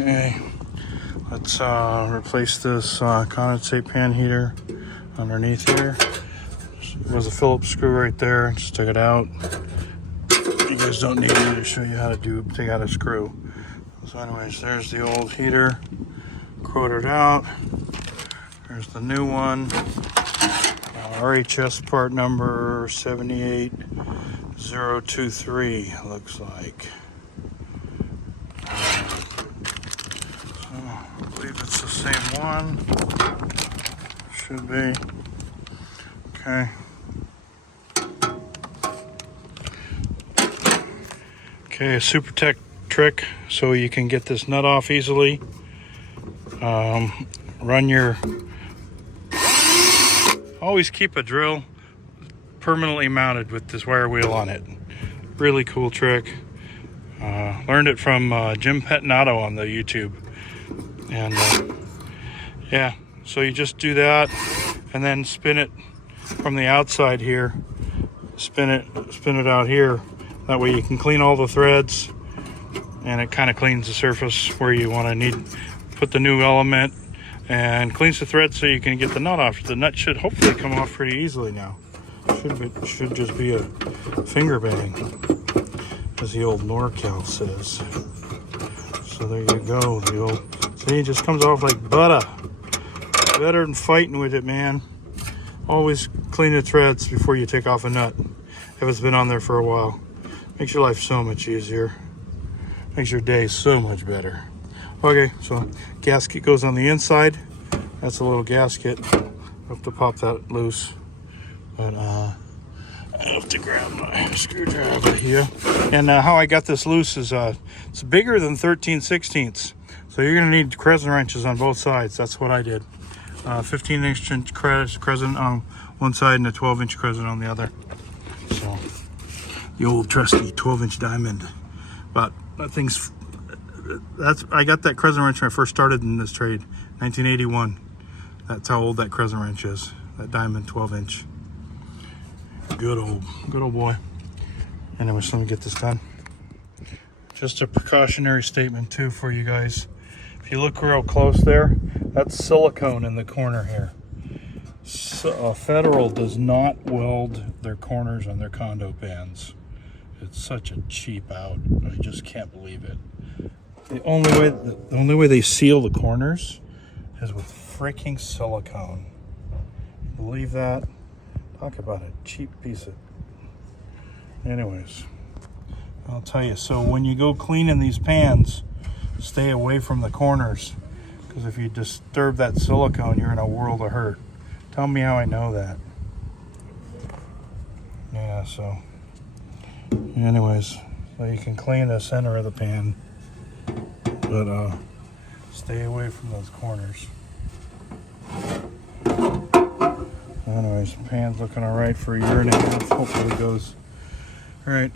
Okay, let's replace this condensate pan heater underneath here. There's a Phillips screw right there. Just took it out. You guys don't need me to show you how to take out a screw. So anyways, there's the old heater. Quoted out. There's the new one. RHS part number 78023 looks like. So I believe it's the same one. Should be. Okay. Okay, a super tech trick so you can get this nut off easily. Always keep a drill permanently mounted with this wire wheel on it. Really cool trick. Learned it from Jim Pettinato on the YouTube. And yeah, so you just do that and then spin it from the outside here. Spin it out here. That way you can clean all the threads, and it kind of cleans the surface where you want to put the new element, and cleans the thread so you can get the nut off. The nut should hopefully come off pretty easily now. Should just be a finger bang, as the old NorCal says. So there you go. See, it just comes off like butter. Better than fighting with it, man. Always clean the threads before you take off a nut if it's been on there for a while. Makes your life so much easier. Makes your day so much better. Okay, so gasket goes on the inside. That's a little gasket. I have to pop that loose. But I have to grab my screwdriver here. And how I got this loose is it's bigger than 13/16. So you're gonna need crescent wrenches on both sides. That's what I did. 15-inch crescent on one side and a 12-inch crescent on the other. So the old trusty 12-inch diamond. But that thing's, I got that crescent wrench when I first started in this trade, 1981. That's how old that crescent wrench is. That diamond 12-inch. Good old boy. Anyways, let me get this done. Just a precautionary statement too for you guys. If you look real close there, that's silicone in the corner here. So, Federal does not weld their corners on their condo pans. It's such a cheap out. I just can't believe it. The only way they seal the corners is with freaking silicone. Believe that? Talk about a cheap piece of... Anyways, I'll tell you. So when you go cleaning these pans, stay away from the corners, because if you disturb that silicone, you're in a world of hurt. Tell me how I know that. Yeah, so anyways, so you can clean the center of the pan, but stay away from those corners. Anyways, the pan's looking all right for a year and a half. Hopefully it goes. All right,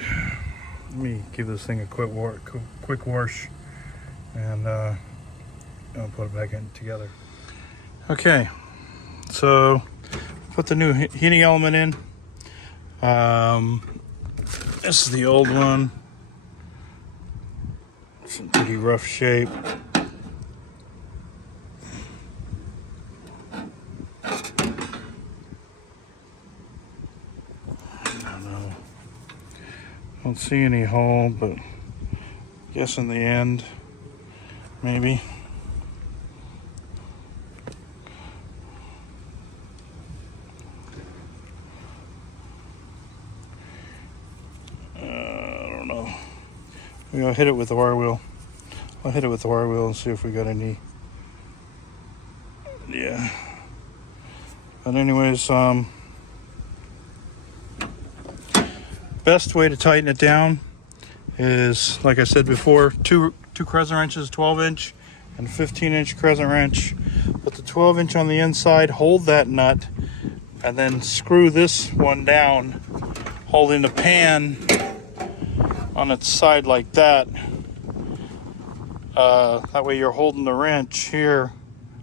let me give this thing a quick wash, and I'll put it back in together. Okay, so put the new heating element in. This is the old one. It's in pretty rough shape. Don't see any hole, but I guess in the end, maybe. I don't know. Maybe I'll hit it with the wire wheel. I'll hit it with the wire wheel and see if we got any. Yeah. But anyways, best way to tighten it down is, like I said before, two crescent wrenches, 12-inch and 15-inch crescent wrench. Put the 12-inch on the inside, hold that nut, and then screw this one down, holding the pan on its side like that. That way you're holding the wrench here,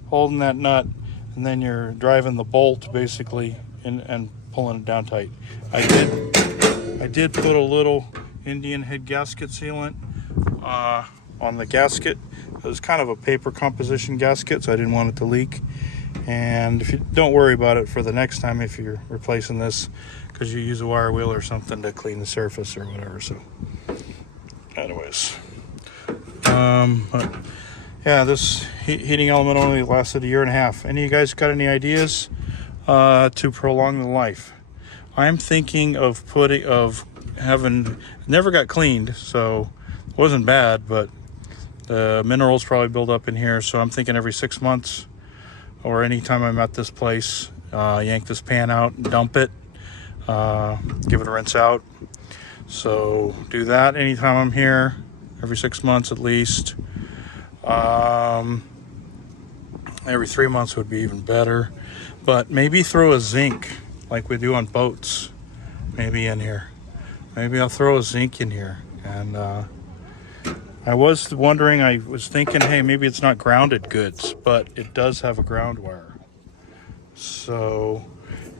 holding that nut, and then you're driving the bolt basically and pulling it down tight. I did put a little Indian head gasket sealant on the gasket, It was kind of a paper composition gasket, so I didn't want it to leak. And if you don't worry about it for the next time if you're replacing this, because you use a wire wheel or something to clean the surface or whatever. So anyways, but yeah, this heating element only lasted 1.5 years. Any of you guys got any ideas to prolong the life? I'm thinking of never got cleaned, so it wasn't bad, but the minerals probably build up in here. So I'm thinking every 6 months, or anytime I'm at this place, yank this pan out and dump it, give it a rinse out. So do that anytime I'm here, every 6 months at least. Every 3 months would be even better, but maybe throw a zinc like we do on boats, maybe in here. Maybe I'll throw a zinc in here. And I was thinking, hey, maybe it's not grounded goods, but it does have a ground wire. So,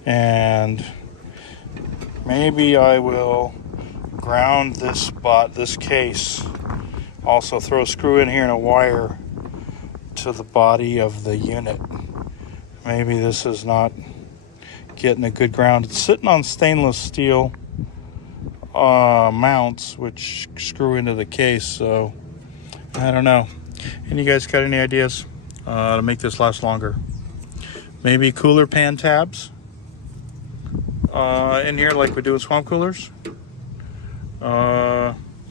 and maybe I will ground this case. Also throw a screw in here and a wire to the body of the unit. Maybe this is not getting a good ground. It's sitting on stainless steel mounts which screw into the case, so I don't know. Any guys got any ideas to make this last longer? Maybe cooler pan tabs in here like we do with swamp coolers.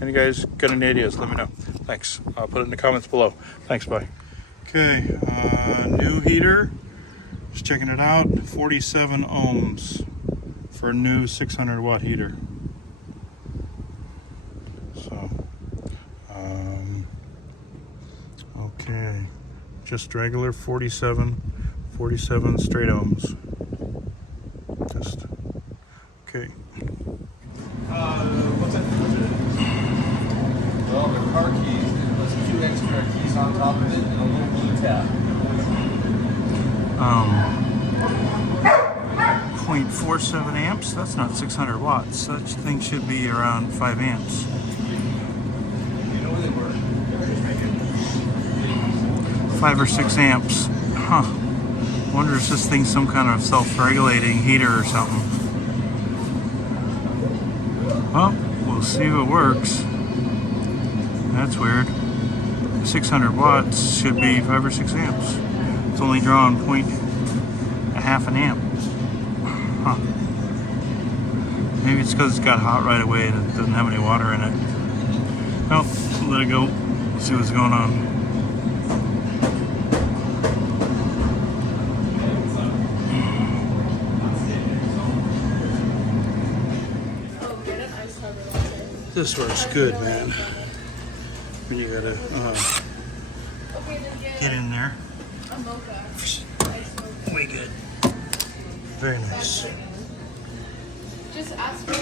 Any guys got any ideas? Let me know. Thanks. I'll put it in the comments below. Thanks, bye. Okay, new heater. Just checking it out. 47 ohms for a new 600 watt heater. So, okay, just regular 47 straight ohms. Just okay. What's it? Well, the car keys, there's 2 extra keys on top of it and a little blue tab. 0.47 amps. That's not 600 watts. Such thing should be around 5 amps. You know where they were? 5 or 6 amps. Huh. Wonder if this thing's some kind of self-regulating heater or something. Well, we'll see if it works. That's weird. 600 watts should be 5 or 6 amps. It's only drawing half an amp. Huh. Maybe it's because it's got hot right away and it doesn't have any water in it. Well, let it go. See what's going on. This works good, man. When you gotta get in there. Way good. Very nice. Just ask for